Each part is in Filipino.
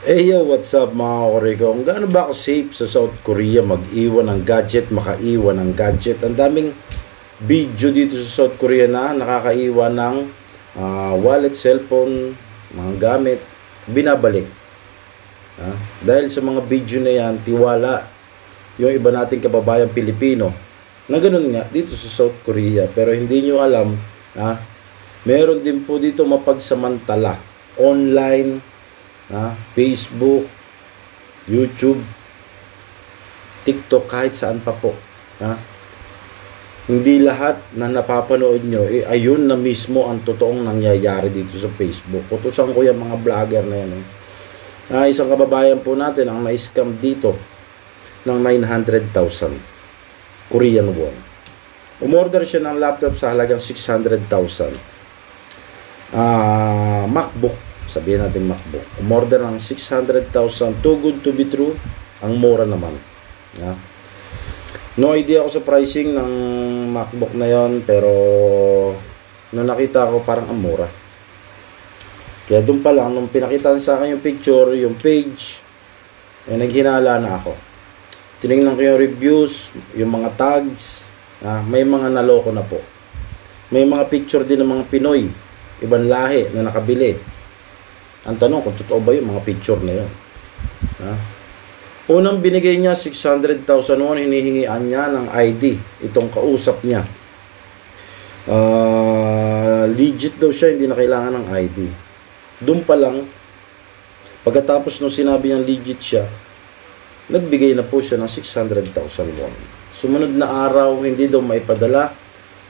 Yo, what's up mga korigong? Gaano ba ako safe sa South Korea mag-iwan ng gadget, makaiwan ng gadget? Ang daming video dito sa South Korea na nakakaiwan ng wallet, cellphone, mga gamit, binabalik. Dahil sa mga video na yan, tiwala yung iba nating kababayang Pilipino na ganun nga dito sa South Korea. Pero hindi nyo alam, meron din po dito mapagsamantala online, Facebook, YouTube, TikTok, kahit saan pa po. Hindi lahat na napapanood nyo, ayun na mismo ang totoong nangyayari dito sa Facebook. Kutusan ko yung mga vlogger na yan. Isang kababayan po natin ang na-scam dito ng 900,000 Korean won. Umorder siya ng laptop sa halagang 600,000. MacBook. Sabihin natin MacBook. Umorder ng 600,000. Too good to be true. Ang mura naman. No idea ako sa pricing ng MacBook na yon, pero nung nakita ko parang ang mura. Kaya doon pa lang, nung pinakita sa akin yung picture, yung page, naghinala na ako. Tinignan ko yung reviews, yung mga tags, may mga naloko na po. May mga picture din ng mga Pinoy, ibang lahi na nakabili. Ang tanong kung totoo ba yung mga picture na yun. Unang binigay niya 600,000 won, hinihingian niya ng ID, itong kausap niya. Legit daw siya, hindi na kailangan ng ID. Doon pa lang, pagkatapos nung sinabi niyang legit siya, nagbigay na po siya ng 600,000 won. Sumunod na araw, hindi daw maipadala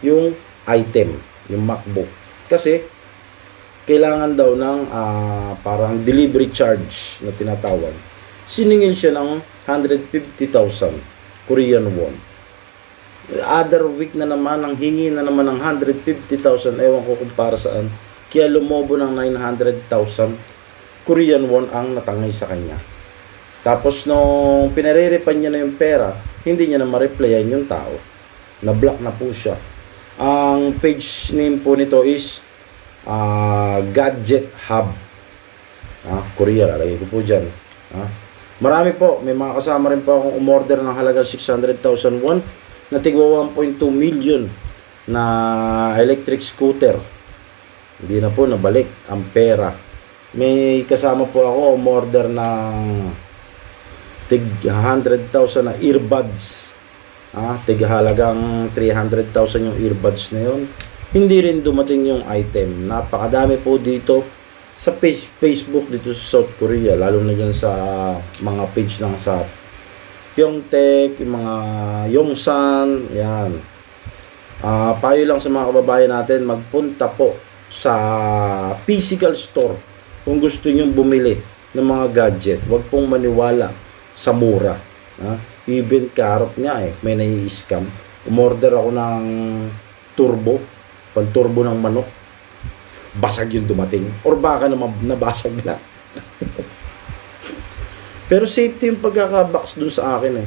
yung item, yung MacBook. Kasi, kailangan daw ng parang delivery charge na tinatawag. Siningil siya ng 150,000 Korean won. Other week na naman, ang hingi na naman ng 150,000, ewan ko kung para saan. Kaya lumobo ng 900,000 Korean won ang natangay sa kanya. Tapos nung pinariripan niya na yung pera, hindi niya na ma-replyan yung tao. Na-block na po siya. Ang page name po nito is Gadget Hub. Korea, lalagay ko po dyan. Marami po, may mga kasama rin po akong umorder ng halaga 600,000 won na tigwa 1.2 million na electric scooter. Hindi na po nabalik ang pera. May kasama po ako umorder ng tig 100,000 na earbuds. Tig halagang 300,000 yung earbuds na yun. Hindi rin dumating yung item. Napakadami po dito sa Facebook dito sa South Korea, lalo na dyan sa mga page ng sa Pyeongtaek, yung mga Yongsan, yan. Payo lang sa mga kababayan natin, magpunta po sa physical store kung gusto nyong bumili ng mga gadget. Huwag pong maniwala sa mura. Even karot nga may nai-scam. Umorder ako ng turbo, panturbo ng manok. Basag yung dumating. Or baka naman nabasag na. Pero safety yung pagkakabox dun sa akin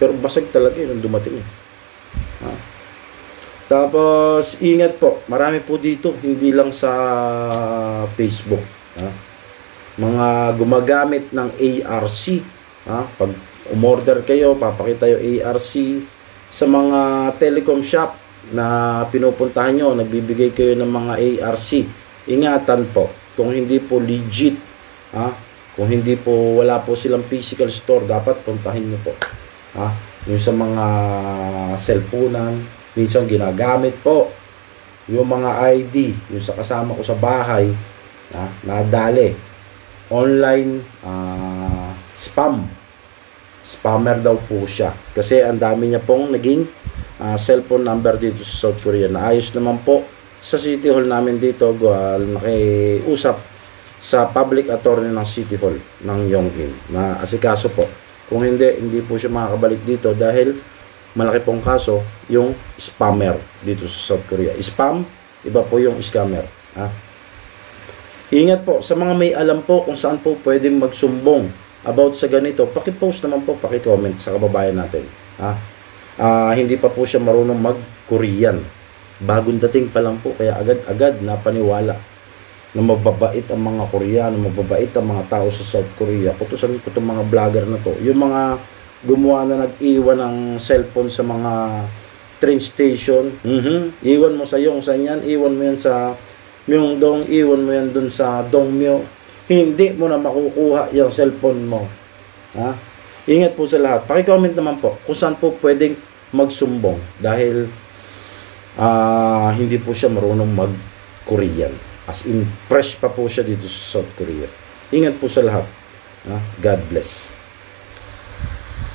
Pero basag talaga yung dumating. Tapos, ingat po. Marami po dito. Hindi lang sa Facebook. Mga gumagamit ng ARC. Pag umorder kayo, papakita yung ARC. Sa mga telecom shop na pinupuntahan nyo, nagbibigay kayo ng mga ARC. Ingatan po. Kung hindi po legit, kung hindi po, wala po silang physical store, dapat puntahin nyo po. Yung sa mga cellphone, minsan ginagamit po yung mga ID, yung sa kasama ko sa bahay, nadali. Online spammer daw po siya. Kasi ang dami niya pong naging cellphone number dito sa South Korea. Naayos naman po sa City Hall namin dito, nakiusap sa public attorney ng City Hall ng Yongin na asikaso po. Kung hindi po siya makakabalik dito dahil malaki pong kaso yung spammer dito sa South Korea. Spam, iba po yung scammer. Ingat po sa mga may alam po kung saan po pwedeng magsumbong about sa ganito. Paki-post naman po, paki-comment sa kababayan natin. Hindi pa po siya marunong mag-Korean. Bagong dating pa lang po, kaya agad-agad napaniwala. na mababait ang mga Koreano, mababait ang mga tao sa South Korea. Kutusan ko itong mga vlogger na to. Yung mga gumawa na nag-iwan ng cellphone sa mga train station. Iwan mo sa Yongsan yan, iwan mo yan sa Myeongdong, iwan mo yan dun sa Dongmyo. Hindi mo na makukuha yung cellphone mo. Ha? Ingat po sa lahat. Paki-comment naman po kung saan po pwedeng magsumbong dahil hindi po siya marunong mag-Korean. As in, fresh pa po siya dito sa South Korea. Ingat po sa lahat. God bless.